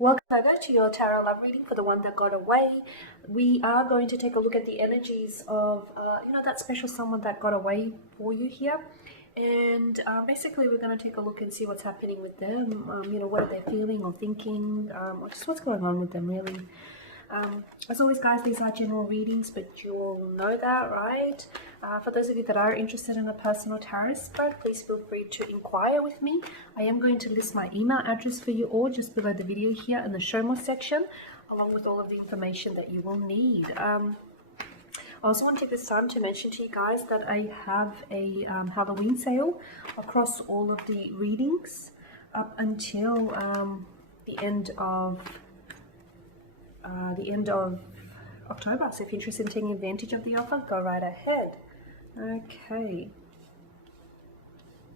Welcome Virgo to your tarot love reading for the one that got away. We are going to take a look at the energies of, that special someone that got away for you here. And basically we're going to take a look and see what's happening with them, what are they feeling or thinking, or just what's going on with them really. As always guys, these are general readings, but you'll know that, right? For those of you that are interested in a personal tarot spread, please feel free to inquire with me. I am going to list my email address for you all just below the video here in the show more section, along with all of the information that you will need. I also want to take this time to mention to you guys that I have a Halloween sale across all of the readings up until the end of October. So if you're interested in taking advantage of the offer, go right ahead. Okay.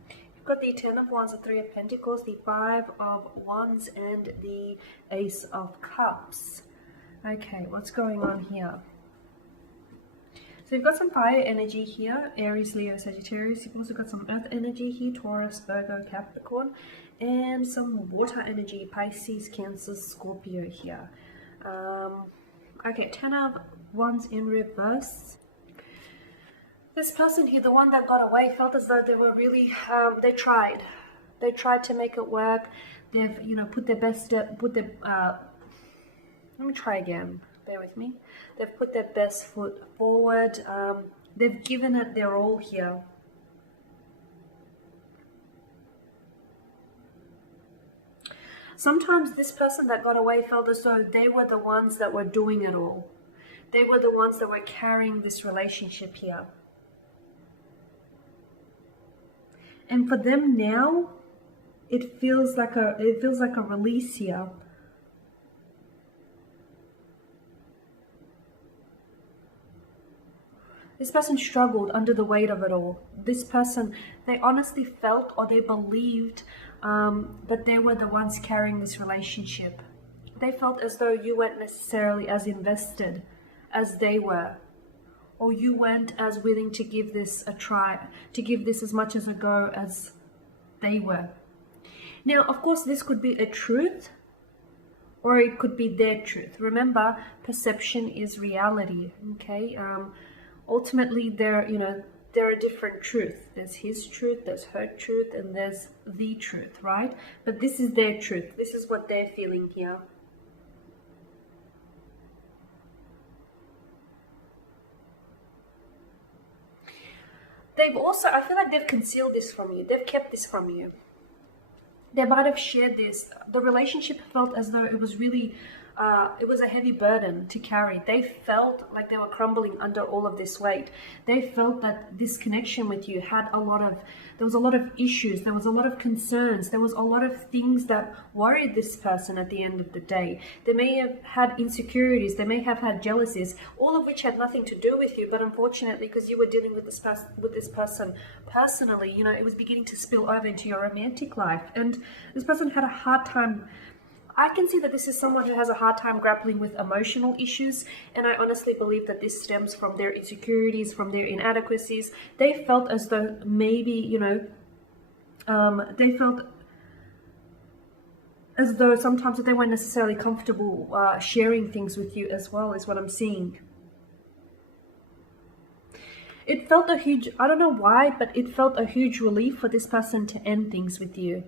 You've got the Ten of Wands, the Three of Pentacles, the Five of Wands, and the Ace of Cups. Okay, what's going on here? So you've got some fire energy here, Aries, Leo, Sagittarius. You've also got some earth energy here, Taurus, Virgo, Capricorn, and some water energy, Pisces, Cancer, Scorpio here. Okay, Ten of Wands in reverse. This person here, the one that got away, felt as though they were really, they tried to make it work. They've, put their best, let me try again, bear with me. They've put their best foot forward. They've given it their all here. Sometimes this person that got away felt as though they were the ones that were doing it all. They were the ones that were carrying this relationship here. And for them now, it feels like a release here. This person struggled under the weight of it all. This person, they honestly felt or they believed that they were the ones carrying this relationship. They felt as though you weren't necessarily as invested as they were, or you weren't as willing to give this a try, to give this as much as a go as they were. Now, of course, this could be a truth, or it could be their truth. Remember, perception is reality, okay? Ultimately, they're a different truth. There's his truth, there's her truth, and there's the truth, right? But this is their truth. This is what they're feeling here. They've also, I feel like they've concealed this from you. They've kept this from you. They might have shared this. The relationship felt as though it was really, it was a heavy burden to carry. They felt like they were crumbling under all of this weight. They felt that this connection with you had there was a lot of issues. There was a lot of concerns. There was a lot of things that worried this person at the end of the day. They may have had insecurities. They may have had jealousies, all of which had nothing to do with you. But unfortunately, because you were dealing with this person personally, it was beginning to spill over into your romantic life. And this person had a hard time. I can see that this is someone who has a hard time grappling with emotional issues, and I honestly believe that this stems from their insecurities, from their inadequacies. They felt as though maybe, they felt as though sometimes that they weren't necessarily comfortable sharing things with you as well, is what I'm seeing. It felt a huge, I don't know why, but it felt a huge relief for this person to end things with you.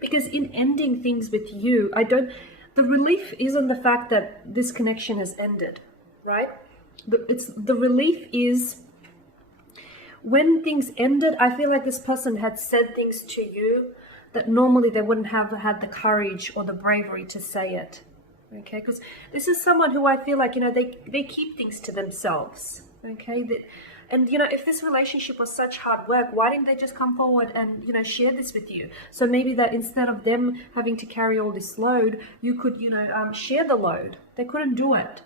Because in ending things with you, the relief isn't the fact that this connection has ended, right? The relief is when things ended, I feel like this person had said things to you that normally they wouldn't have had the courage or the bravery to say it, okay? Because this is someone who I feel like, they keep things to themselves, okay? And, if this relationship was such hard work, why didn't they just come forward and, share this with you? So maybe that instead of them having to carry all this load, you could, share the load. They couldn't do it,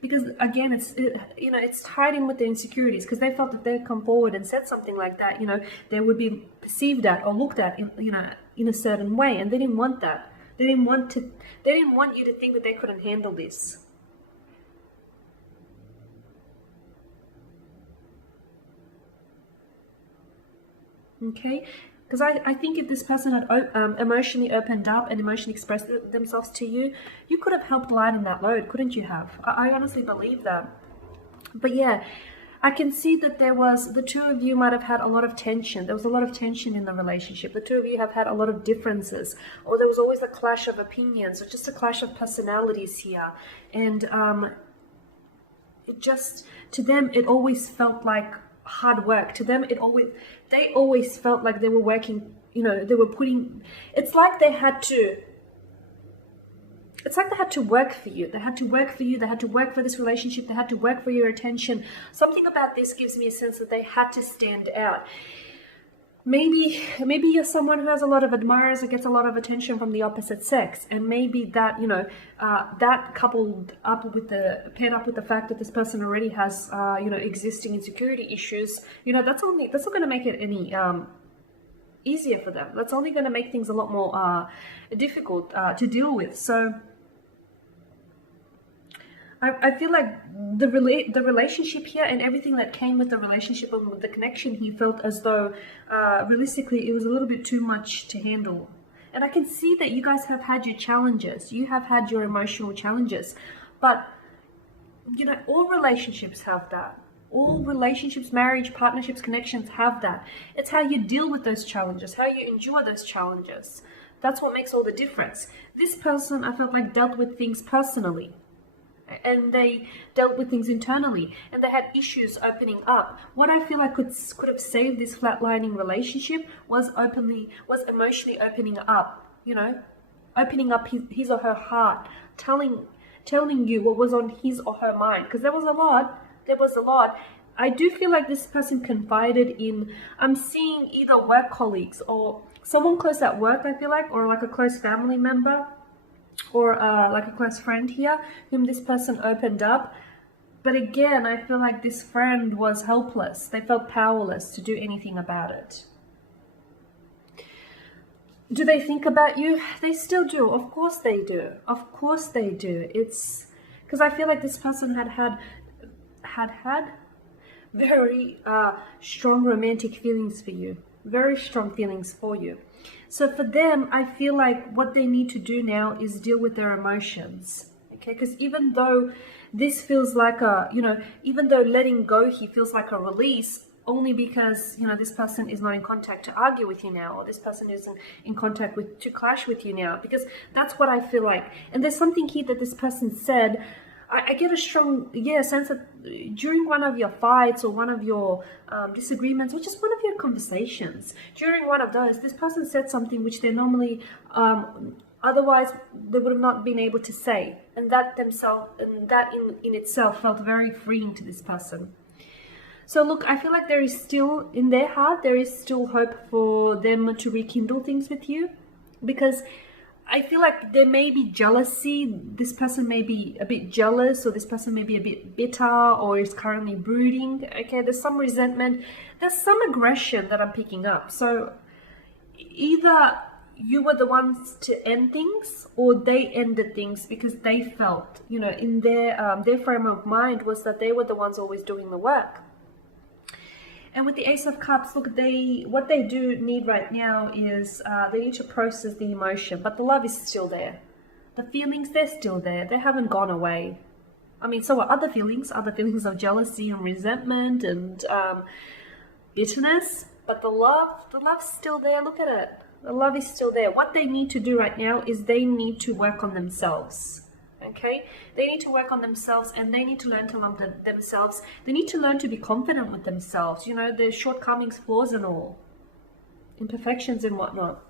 because again, it's tied in with the insecurities, because they felt that they'd come forward and said something like that, they would be perceived at or looked at, in a certain way. And they didn't want that. They didn't want you to think that they couldn't handle this. Okay, Because I think if this person had emotionally opened up and emotionally expressed themselves to you, you could have helped lighten that load, couldn't you have? I honestly believe that. But yeah, I can see that the two of you might have had a lot of tension. There was a lot of tension in the relationship. The two of you have had a lot of differences, or there was always a clash of opinions, or just a clash of personalities here. And it just, to them, it always felt like hard work. To them, they always felt like they were working, they were putting, it's like they had to work for you. They had to work for you. They had to work for this relationship. They had to work for your attention. Something about this gives me a sense that they had to stand out. Maybe you're someone who has a lot of admirers or gets a lot of attention from the opposite sex, and maybe that that paired up with the fact that this person already has existing insecurity issues. That's not going to make it any easier for them. That's only going to make things a lot more difficult to deal with. So I feel like the relationship here and everything that came with the relationship and with the connection, he felt as though realistically it was a little bit too much to handle. And I can see that you guys have had your challenges. You have had your emotional challenges. But, all relationships have that. All relationships, marriage, partnerships, connections have that. It's how you deal with those challenges, how you endure those challenges. That's what makes all the difference. This person, I felt like, dealt with things personally. And they dealt with things internally, and they had issues opening up. What I feel like could have saved this flatlining relationship was emotionally opening up, opening up his or her heart, telling you what was on his or her mind, because there was a lot. I do feel like this person confided in, I'm seeing either work colleagues or someone close at work, I feel like, or like a close family member, or like a close friend here, whom this person opened up. But again, I feel like this friend was helpless. They felt powerless to do anything about it. Do they think about you? They still do. Of course they do. Of course they do. It's because I feel like this person had very strong romantic feelings for you. Very strong feelings for you. So for them, I feel like what they need to do now is deal with their emotions. Okay, because even though this feels like even though letting go he feels like a release, only because this person is not in contact to argue with you now, or this person isn't in contact to clash with you now, because that's what I feel like. And there's something here that this person said. I get a strong sense that during one of your fights or one of your disagreements, or just one of your conversations, during one of those, this person said something which they normally otherwise they would have not been able to say, and that in itself felt very freeing to this person. So look, I feel like there is still, in their heart, there is still hope for them to rekindle things with you, because I feel like there may be jealousy. This person may be a bit jealous, or this person may be a bit bitter, or is currently brooding. Okay, there's some resentment. There's some aggression that I'm picking up. So either you were the ones to end things, or they ended things because they felt, in their frame of mind was that they were the ones always doing the work. And with the Ace of Cups, look, what they do need right now is they need to process the emotion, but the love is still there. The feelings, they're still there. They haven't gone away. I mean, so are other feelings of jealousy and resentment and bitterness, but the love's still there. Look at it. The love is still there. What they need to do right now is they need to work on themselves. Okay, they need to work on themselves, and they need to learn to love themselves. They need to learn to be confident with themselves, their shortcomings, flaws and all, imperfections and whatnot.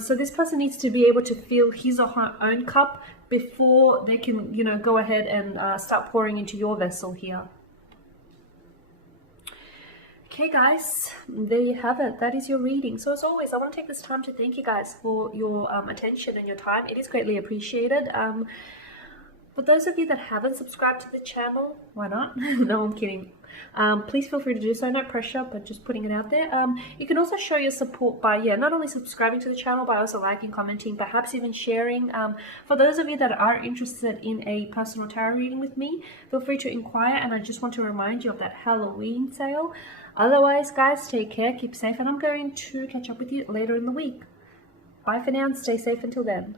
So this person needs to be able to fill his or her own cup before they can, go ahead and start pouring into your vessel here. Okay guys, there you have it. That is your reading. So as always, I want to take this time to thank you guys for your attention and your time. It is greatly appreciated. For those of you that haven't subscribed to the channel, why not? No, I'm kidding. Please feel free to do so, no pressure, but just putting it out there. You can also show your support by, not only subscribing to the channel, but also liking, commenting, perhaps even sharing. For those of you that are interested in a personal tarot reading with me, feel free to inquire, and I just want to remind you of that Halloween sale. Otherwise, guys, take care, keep safe, and I'm going to catch up with you later in the week. Bye for now and stay safe until then.